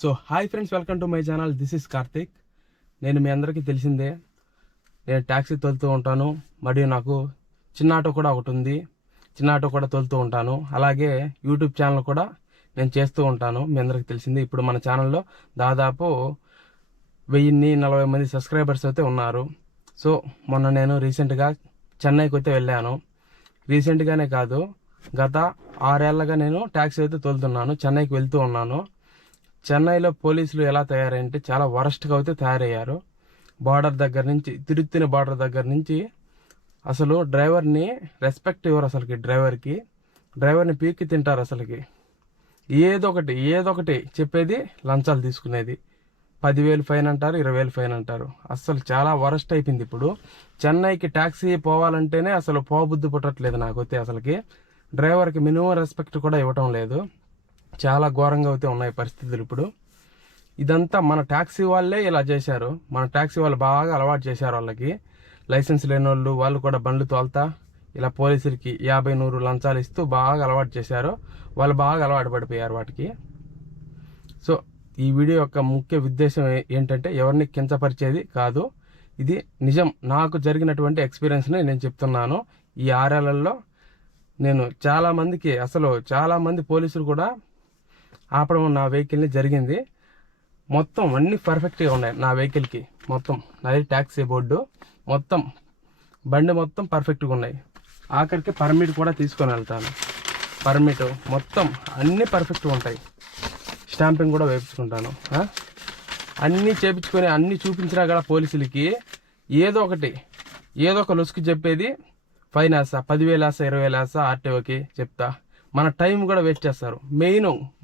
So hi friends, welcome to my channel. This is Karthik. నేను మీ అందరికీ తెలిసిందే, నేను ట్యాక్సీ తోలుతూ ఉంటాను. మరియు నాకు చిన్న ఆటో కూడా ఒకటి ఉంది. చిన్న ఆటో కూడా తోలుతూ ఉంటాను. అలాగే యూట్యూబ్ ఛానల్ కూడా నేను చేస్తూ ఉంటాను. మీ అందరికీ తెలిసిందే, ఇప్పుడు మన ఛానల్లో దాదాపు 1040 మంది సబ్స్క్రైబర్స్ అయితే ఉన్నారు. సో మొన్న నేను రీసెంట్గా చెన్నైకి అయితే వెళ్ళాను. రీసెంట్గానే కాదు, గత 6 ఏళ్ళగా నేను ట్యాక్సీ అయితే తోలుతున్నాను. చెన్నైకి వెళ్తూ ఉన్నాను. చెన్నైలో పోలీసులు ఎలా తయారంటే చాలా వరస్ట్గా అయితే తయారయ్యారు. బార్డర్ దగ్గర నుంచి, తిరుత్తని బార్డర్ దగ్గర నుంచి అసలు డ్రైవర్ని రెస్పెక్ట్ ఇవ్వరు. అసలుకి డ్రైవర్ని పీక్కి తింటారు. అసలుకి ఏదో ఒకటి చెప్పేది, లంచాలు తీసుకునేది. 10,000 ఫైన్ అంటారు, 20,000 ఫైన్ అంటారు. అసలు చాలా వరస్ట్ అయిపోయింది. ఇప్పుడు చెన్నైకి ట్యాక్సీ పోవాలంటేనే అసలు పోబుద్ధి పుట్టట్లేదు నాకైతే. అసలుకి డ్రైవర్కి మినిమం రెస్పెక్ట్ కూడా ఇవ్వటం లేదు. చాలా ఘోరంగా అయితే ఉన్నాయి పరిస్థితులు. ఇప్పుడు ఇదంతా మన ట్యాక్సీ వాళ్ళే ఇలా చేశారు. మన ట్యాక్సీ వాళ్ళు బాగా అలవాటు చేశారు. వాళ్ళకి లైసెన్స్ లేని వాళ్ళు కూడా బండ్లు తోలుతా ఇలా పోలీసులకి 50-100 లంచాలు ఇస్తూ బాగా అలవాటు చేశారు. వాళ్ళు బాగా అలవాటు పడిపోయారు వాటికి. సో ఈ వీడియో యొక్క ముఖ్య ఉద్దేశం ఏంటంటే ఎవరిని కించపరిచేది కాదు. ఇది నిజం, నాకు జరిగినటువంటి ఎక్స్పీరియన్స్ని నేను చెప్తున్నాను. ఈ 6 ఏళ్లలో నేను చాలామంది పోలీసులు కూడా ఆపడం నా వెహికల్ని జరిగింది. మొత్తం అన్నీ పర్ఫెక్ట్గా ఉన్నాయి నా వెహికల్కి. మొత్తం నాది ట్యాక్సీ బోర్డు, మొత్తం బండి మొత్తం పర్ఫెక్ట్గా ఉన్నాయి. ఆఖరికి పర్మిట్ కూడా తీసుకొని వెళ్తాను. పర్మిట్ మొత్తం అన్నీ పర్ఫెక్ట్గా ఉంటాయి. స్టాంపింగ్ కూడా వేయించుకుంటాను. అన్నీ చేపించుకొని అన్నీ చూపించినా కూడా పోలీసులకి ఏదో ఒక లొసుకు చెప్పేది. ఫైన్ వేస్తా, 10,000 వేస్తా, 20,000 వేస్తా, ఆర్టీఓకి చెప్తా. మన టైం కూడా వేస్ట్ చేస్తారు.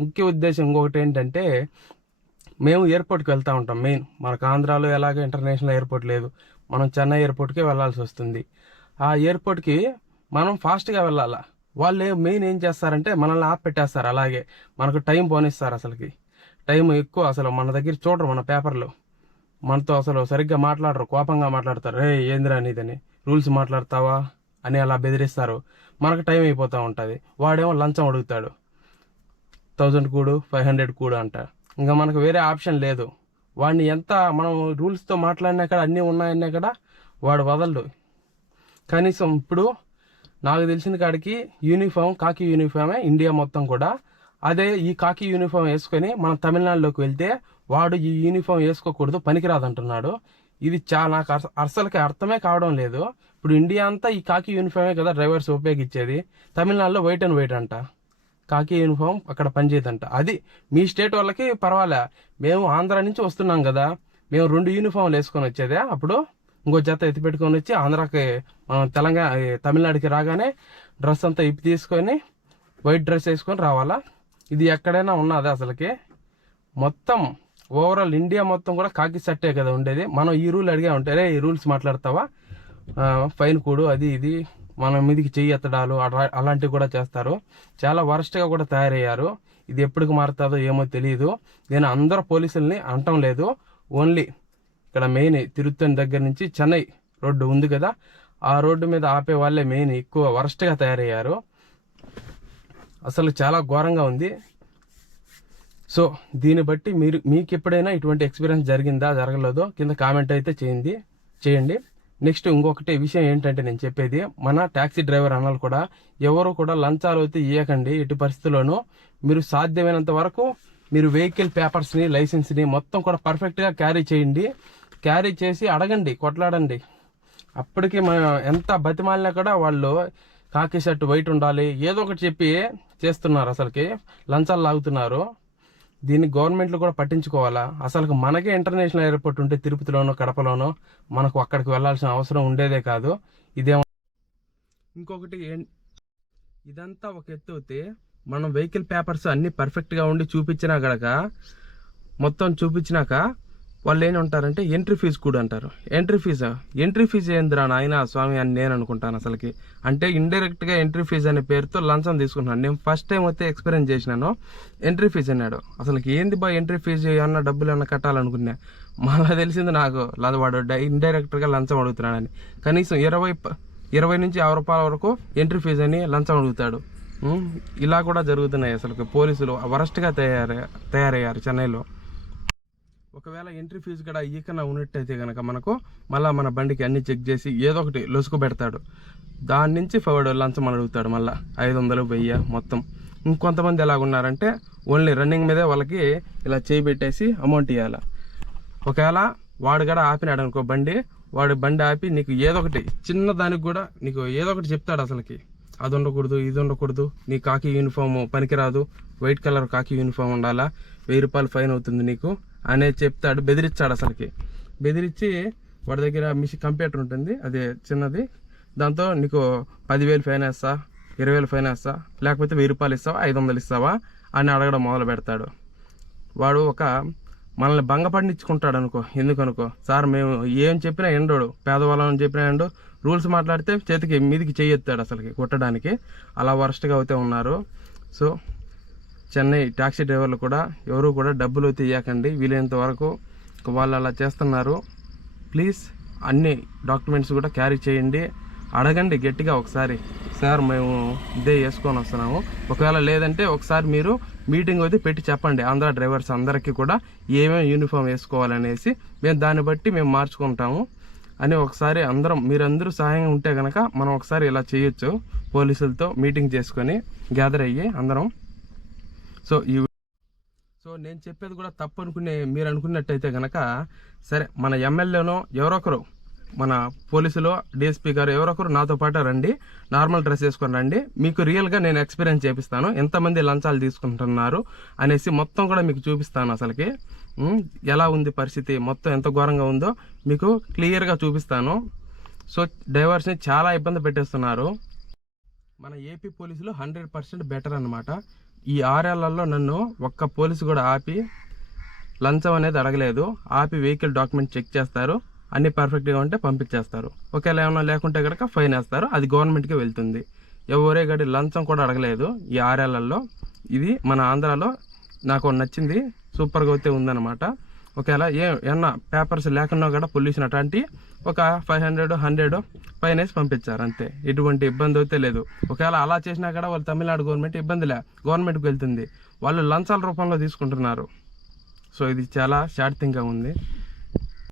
ముఖ్య ఉద్దేశం ఇంకొకటి ఏంటంటే, మేము ఎయిర్పోర్ట్కి వెళ్తూ ఉంటాం. మనకు ఆంధ్రాలో ఎలాగ ఇంటర్నేషనల్ ఎయిర్పోర్ట్ లేదు. మనం చెన్నై ఎయిర్పోర్ట్కే వెళ్ళాల్సి వస్తుంది. ఆ ఎయిర్పోర్ట్కి మనం ఫాస్ట్గా వెళ్ళాలా. వాళ్ళు ఏం చేస్తారంటే మనల్ని ఆపెట్టేస్తారు. అలాగే మనకు టైం పోనిస్తారు. అసలుకి టైం ఎక్కువ. అసలు మన దగ్గర చూడరు. మన పేపర్లో మనతో అసలు సరిగ్గా మాట్లాడరు. కోపంగా మాట్లాడతారు. ఏందిరా నీదని, రూల్స్ మాట్లాడతావా అని అలా బెదిరిస్తారు. మనకు టైం అయిపోతూ ఉంటుంది. వాడేమో లంచం అడుగుతాడు. 1000 కూడు, 500 కూడు అంట. ఇంకా మనకు వేరే ఆప్షన్ లేదు. వాడిని ఎంత మనం రూల్స్తో మాట్లాడినా కూడా, అన్నీ ఉన్నాయన్నా కూడా వాడు వదలడు. కనీసం ఇప్పుడు నాకు తెలిసిన కాడికి కాకి యూనిఫామే ఇండియా మొత్తం కూడా. అదే ఈ కాకి యూనిఫామ్ వేసుకొని మనం తమిళనాడులోకి వెళ్తే వాడు ఈ యూనిఫామ్ వేసుకోకూడదు, పనికిరాదు అంటున్నాడు. ఇది నాకు అసలుకి అర్థమే కావడం లేదు. ఇప్పుడు ఇండియా అంతా ఈ కాకి యూనిఫామే కదా డ్రైవర్స్ ఉపయోగించేది. తమిళనాడులో వైట్ అండ్ వైట్ అంట, కాకి యూనిఫామ్ అక్కడ పనిచేయదంట. అది మీ స్టేట్ వాళ్ళకి పర్వాలే. మేము ఆంధ్ర నుంచి వస్తున్నాం కదా, మేము 2 యూనిఫామ్లు వేసుకొని వచ్చేదే. అప్పుడు ఇంకో జత ఎత్తి పెట్టుకొని వచ్చి ఆంధ్రాకి, మనం తమిళనాడుకి రాగానే డ్రెస్ అంతా ఇప్పి తీసుకొని వైట్ డ్రెస్ వేసుకొని రావాలా. ఇది ఎక్కడైనా ఉన్నది అసలుకి. మొత్తం ఓవరాల్ ఇండియా మొత్తం కూడా కాకి సట్టే కదా ఉండేది. మనం ఈ రూల్ అడిగా ఉంటే, ఈ రూల్స్ మాట్లాడతావా, ఫైన్ కూడు, అది ఇది మన మీదికి చెయ్యి ఎత్తడాలు అలాంటివి కూడా చేస్తారు. చాలా వరస్ట్గా కూడా తయారయ్యారు. ఇది ఎప్పటికి మారుతుందో ఏమో తెలియదు. నేను అందరూ పోలీసుల్ని అనటం లేదు. ఓన్లీ ఇక్కడ తిరుత్తని దగ్గర నుంచి చెన్నై రోడ్డు ఉంది కదా, ఆ రోడ్డు మీద ఆపే వాళ్ళే ఎక్కువ వరస్ట్గా తయారయ్యారు. అసలు చాలా ఘోరంగా ఉంది. సో దీన్ని బట్టి మీకు ఎప్పుడైనా ఇటువంటి ఎక్స్పీరియన్స్ జరిగిందా, జరగలేదో కింద కామెంట్ అయితే చేయండి. నెక్స్ట్ ఇంకొకటి విషయం ఏంటంటే, నేను చెప్పేది, మన ట్యాక్సీ డ్రైవర్ అన్నలు కూడా ఎవరు కూడా లంచాలు అయితే ఇవ్వకండి. ఎట్టి పరిస్థితుల్లోనూ మీరు సాధ్యమైనంత వరకు మీరు వెహికల్ పేపర్స్ని, లైసెన్స్ని మొత్తం కూడా పర్ఫెక్ట్గా క్యారీ చేయండి. క్యారీ చేసి అడగండి, కొట్లాడండి. అప్పటికి మనం ఎంత బతిమాలినా కూడా వాళ్ళు కాకి షర్ట్ వైట్ ఉండాలి, ఏదో ఒకటి చెప్పి చేస్తున్నారు. అసలుకి లంచాలు లాగుతున్నారు. దీన్ని గవర్నమెంట్లు కూడా పట్టించుకోవాలా. అసలు మనకే ఇంటర్నేషనల్ ఎయిర్పోర్ట్ ఉంటే తిరుపతిలోనో కడపలోనో మనకు అక్కడికి వెళ్లాల్సిన అవసరం ఉండేదే కాదు. ఇంకొకటి ఇదంతా ఒక ఎత్తు అయితే, మనం వెహికల్ పేపర్స్ అన్ని పర్ఫెక్ట్గా ఉండి చూపించినాక వాళ్ళు ఉంటారంటే ఎంట్రీ ఫీజు కూడా అంటారు. ఎంట్రీ ఫీజు ఏందిరా నాయన స్వామి అని నేను అనుకుంటాను. అసలుకి అంటే ఇండైరెక్ట్గా ఎంట్రీ ఫీజు అనే పేరుతో లంచం తీసుకుంటున్నాను. నేను ఫస్ట్ టైం అయితే ఎక్స్పీరియన్స్ చేసినాను. ఎంట్రీ ఫీజు అన్నాడు. అసలుకి ఏంది బా ఎంట్రీ ఫీజు, ఏమన్నా డబ్బులు ఏమన్నా కట్టాలనుకున్నా. మళ్ళీ తెలిసింది నాకు, వాడు ఇండైరెక్ట్గా లంచం అడుగుతున్నాడని. కనీసం 20 నుంచి 50 రూపాయల వరకు ఎంట్రీ ఫీజు అని లంచం అడుగుతాడు. ఇలా కూడా జరుగుతున్నాయి. అసలు పోలీసులు వరస్ట్గా తయారయ్యారు చెన్నైలో. ఒకవేళ ఎంట్రీ ఫీజు కూడా ఈకన్నా ఉన్నట్టయితే కనుక మనకు మళ్ళీ మన బండికి అన్ని చెక్ చేసి ఏదో ఒకటి లొసుకు పెడతాడు. దాని నుంచి ఫార్వర్డ్ లంచం అడుగుతాడు మళ్ళీ 500 1000 మొత్తం. ఇంకొంతమంది ఎలాగున్నారంటే ఓన్లీ రన్నింగ్ మీదే వాళ్ళకి ఇలా చేయి పెట్టేసి అమౌంట్ ఇవ్వాలి. ఒకవేళ వాడు కూడా ఆపినాడు అనుకో బండి, వాడు బండి ఆపి నీకు ఏదో ఒకటి చిన్న దానికి కూడా నీకు ఏదో ఒకటి చెప్తాడు. అసలుకి అది ఉండకూడదు, ఇది ఉండకూడదు, నీ కాకి యూనిఫామ్ పనికిరాదు, వైట్ కలర్ కాకి యూనిఫామ్ ఉండాలా, 1000 రూపాయలు ఫైన్ అవుతుంది నీకు అనేది చెప్తాడు. బెదిరిస్తాడు. అసలుకి బెదిరించి వాడి దగ్గర కంప్యూటర్ ఉంటుంది, అది చిన్నది, దాంతో నీకు 10,000 ఫైన్ వేస్తా, 20,000 ఫైన్ వేస్తా, లేకపోతే 1000 రూపాయలు ఇస్తావా, 500 ఇస్తావా అని అడగడం మొదలు పెడతాడు. వాడు మనల్ని భంగపడినిచ్చుకుంటాడు అనుకో. ఎందుకనుకో, సార్ మేము ఏం చెప్పినా ఎండోడు, పేదవాళ్ళని చెప్పినా ఎండు, రూల్స్ మాట్లాడితే చేతికి మీదికి చెయ్యెత్తాడు అసలుకి కొట్టడానికి. అలా వరస్ట్గా అయితే ఉన్నారు. సో చెన్నై ట్యాక్సీ డ్రైవర్లు కూడా ఎవరు కూడా డబ్బులు తీయకండి వీలైనంత వరకు. వాళ్ళు అలా చేస్తున్నారు. ప్లీజ్ అన్ని డాక్యుమెంట్స్ కూడా క్యారీ చేయండి. అడగండి గట్టిగా ఒకసారి, సార్ మేము ఇదే వేసుకొని వస్తున్నాము, ఒకవేళ లేదంటే ఒకసారి మీరు మీటింగ్ అయితే పెట్టి చెప్పండి ఆంధ్ర డ్రైవర్స్ అందరికీ కూడా ఏమేమి యూనిఫామ్ వేసుకోవాలనేసి, మేము దాన్ని బట్టి మేము మార్చుకుంటాము అని ఒకసారి మీరందరూ సహాయం ఉంటే కనుక మనం ఒకసారి ఇలా చేయొచ్చు. పోలీసులతో మీటింగ్ చేసుకొని గ్యాదర్ అయ్యి అందరం. సో నేను చెప్పేది కూడా తప్పు మీరు అనుకున్నట్టయితే కనుక సరే, మన ఎమ్మెల్యేనో ఎవరొకరు, మన పోలీసులు, డిఎస్పీ గారు ఎవరొకరు నాతో పాటు రండి, నార్మల్ డ్రెస్ వేసుకొని రండి, మీకు రియల్గా నేను ఎక్స్పీరియన్స్ చేపిస్తాను ఎంతమంది లంచాలు తీసుకుంటున్నారు అనేసి మొత్తం కూడా మీకు చూపిస్తాను. అసలుకి ఎలా ఉంది పరిస్థితి, మొత్తం ఎంత ఘోరంగా ఉందో మీకు క్లియర్గా చూపిస్తాను. సో డ్రైవర్స్ని చాలా ఇబ్బంది పెట్టేస్తున్నారు. మన ఏపీ పోలీసులు 100% బెటర్ అనమాట. ఈ 6 ఏళ్లలో నన్ను ఒక్క పోలీసు కూడా ఆపి లంచం అనేది అడగలేదు. ఆపి వెహికల్ డాక్యుమెంట్ చెక్ చేస్తారు, అన్ని పర్ఫెక్ట్గా ఉంటే పంపించేస్తారు. ఒకవేళ ఏమైనా లేకుంటే కనుక ఫైన్ వేస్తారు, అది గవర్నమెంట్కి వెళ్తుంది. ఎవరే గడి లంచం కూడా అడగలేదు ఈ 6 ఏళ్లలో. ఇది మన ఆంధ్రాలో నాకు నచ్చింది, సూపర్గా అయితే ఉందన్నమాట. ఒకవేళ ఏమన్నా పేపర్స్ లేకున్నా కూడా పొల్యూషన్ అట్లాంటి ఒక 500 100 ఫైన్ వేసి పంపించారు అంతే. ఎటువంటి ఇబ్బంది అయితే లేదు. ఒకవేళ అలా చేసినా కూడా వాళ్ళు తమిళనాడు గవర్నమెంట్ ఇబ్బందిలే, గవర్నమెంట్కి వెళ్తుంది. వాళ్ళు లంచాల రూపంలో తీసుకుంటున్నారు. సో ఇది చాలా షార్ట్ థింగ్గా ఉంది.